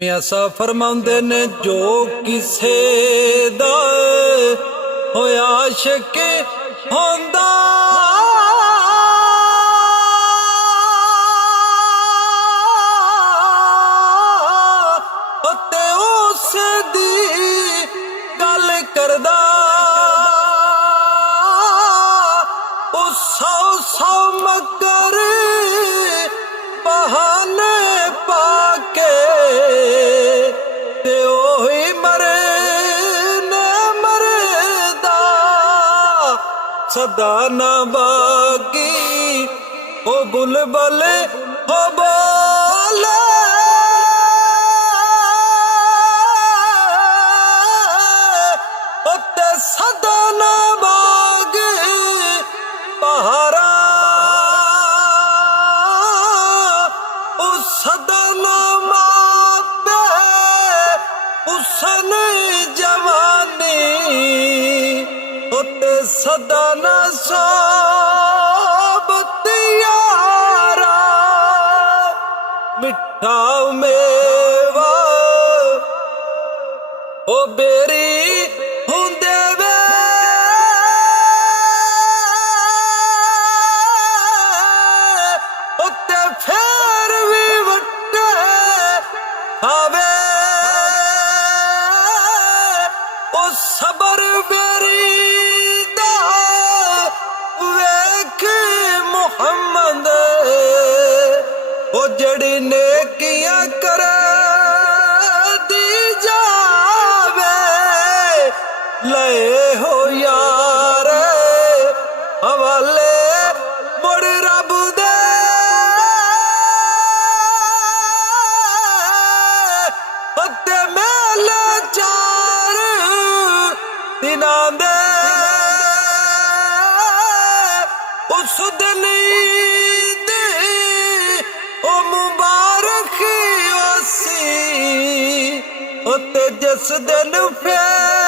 ਐਸਾ ਫਰਮਾਉਂਦੇ ਨੇ ਜੋ ਕਿਸੇ ਦਾ ਹੋਇਆ ਆਸ਼ਿਕ ਹੁੰਦਾ ਤੇ ਉਸ ਦੀ ਗੱਲ ਕਰਦਾ ਉਹ ਸੌ ਮਕਰ ਬਹਾਨੇ ਪਾ ਕੇ ਤੇ ਉਹੀ ਮਰਦਾ ਸਦਾ ਨਾ ਬਾਗੀ ਉਹ ਬੁਲਬੁਲ ਹੋ ਬੋਲੇ ਤੇ ਸਦਾ ਨਾ ਬਾਗੀ ਪਹਾੜਾ सदा न मापे उसन जवानी उते सदा न सोबत यारा मिठा मेवा ओ बेरी हुंदे वे उते फेर आवे ओ सबर बेरी दा वेख मुहम्मद ओ जड़ी नेकियां करे दी जावे लए हो यार हवाले मुड़ रब दे दिनां दे उस दिन दी ओ मुबारक वसी ते जिस दिन फिर